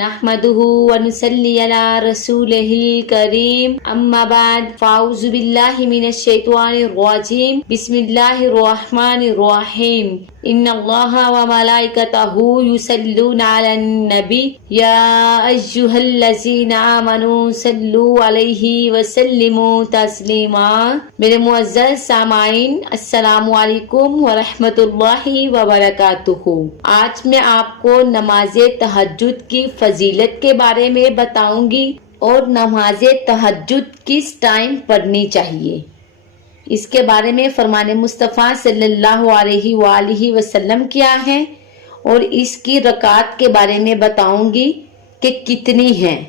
نحمده ونصلي على رسوله الكريم اما بعد فاعوذ بالله من الشيطان الرجيم بسم الله الرحمن الرحيم ان الله وملائكته يصلون على النبي يا ايها الذين آمنوا صلوا عليه وسلموا تسلیما۔ میرے معزز سامعین، السلام علیکم ورحمۃ اللہ وبرکاتہ۔ آج میں آپ کو نماز تہجد کی فضیلت کے بارے میں بتاؤں گی اور نماز تہجد کس ٹائم پڑھنی چاہیے، اس کے بارے میں فرمان مصطفیٰ صلی اللہ علیہ وآلہ وسلم کیا ہے اور اس کی رکعت کے بارے میں بتاؤں گی کہ کتنی ہیں۔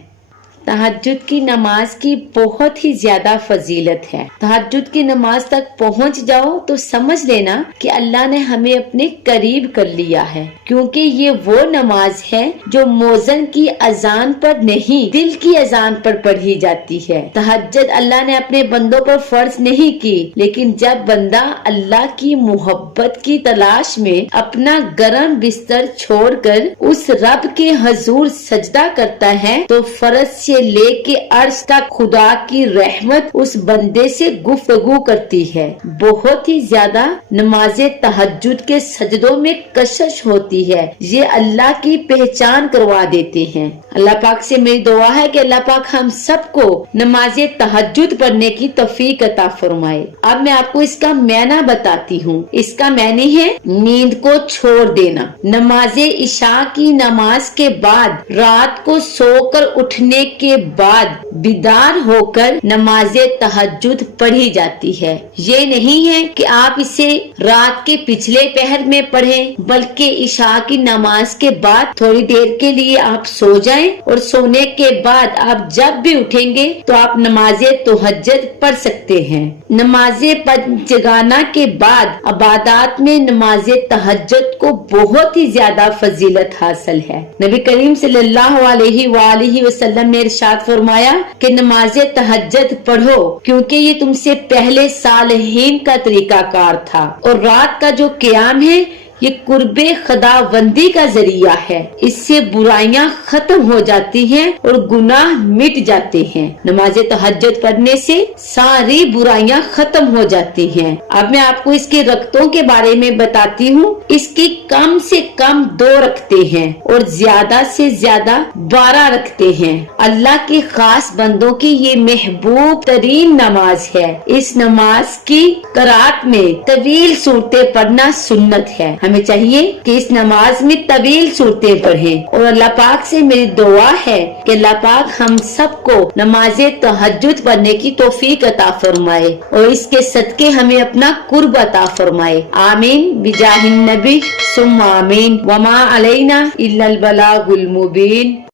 تہجد کی نماز کی بہت ہی زیادہ فضیلت ہے۔ تہجد کی نماز تک پہنچ جاؤ تو سمجھ لینا کہ اللہ نے ہمیں اپنے قریب کر لیا ہے، کیونکہ یہ وہ نماز ہے جو مؤذن کی اذان پر نہیں، دل کی اذان پر پڑھی جاتی ہے۔ تہجد اللہ نے اپنے بندوں پر فرض نہیں کی، لیکن جب بندہ اللہ کی محبت کی تلاش میں اپنا گرم بستر چھوڑ کر اس رب کے حضور سجدہ کرتا ہے تو فرض سے لے کے عرش تک خدا کی رحمت اس بندے سے گفتگو کرتی ہے۔ بہت ہی زیادہ نماز تہجد کے سجدوں میں کشش ہوتی ہے، یہ اللہ کی پہچان کروا دیتے ہیں۔ اللہ پاک سے میری دعا ہے کہ اللہ پاک ہم سب کو نماز تہجد پڑھنے کی توفیق عطا فرمائے۔ اب میں آپ کو اس کا معنی بتاتی ہوں۔ اس کا معنی ہے نیند کو چھوڑ دینا۔ نماز عشاء کی نماز کے بعد رات کو سو کر اٹھنے کے بعد بیدار ہو کر نماز تہجد پڑھی جاتی ہے۔ یہ نہیں ہے کہ آپ اسے رات کے پچھلے پہر میں پڑھیں، بلکہ عشاء کی نماز کے بعد تھوڑی دیر کے لیے آپ سو جائیں اور سونے کے بعد آپ جب بھی اٹھیں گے تو آپ نماز تہجد پڑھ سکتے ہیں۔ نماز پنجگانہ کے بعد عبادات میں نماز تہجد کو بہت ہی زیادہ فضیلت حاصل ہے۔ نبی کریم صلی اللہ علیہ وآلہ وسلم نے ارشاد فرمایا کہ نماز تہجد پڑھو، کیونکہ یہ تم سے پہلے صالحین کا طریقہ کار تھا، اور رات کا جو قیام ہے یہ قرب خداوندی کا ذریعہ ہے۔ اس سے برائیاں ختم ہو جاتی ہیں اور گناہ مٹ جاتے ہیں۔ نماز تہجد پڑھنے سے ساری برائیاں ختم ہو جاتی ہیں۔ اب میں آپ کو اس کے رکعتوں کے بارے میں بتاتی ہوں۔ اس کی کم سے کم 2 رکعتیں ہیں اور زیادہ سے زیادہ 12 رکعتیں ہیں۔ اللہ کے خاص بندوں کی یہ محبوب ترین نماز ہے۔ اس نماز کی قرات میں طویل صورتیں پڑھنا سنت ہے۔ ہمیں چاہیے کہ اس نماز میں طویل صورتیں پڑھیں، اور اللہ پاک سے میری دعا ہے کہ اللہ پاک ہم سب کو نماز تہجد پڑھنے کی توفیق عطا فرمائے اور اس کے صدقے ہمیں اپنا قرب عطا فرمائے۔ آمین بجاہ النبی ثم آمین۔ وما علینا الا البلاغ المبین۔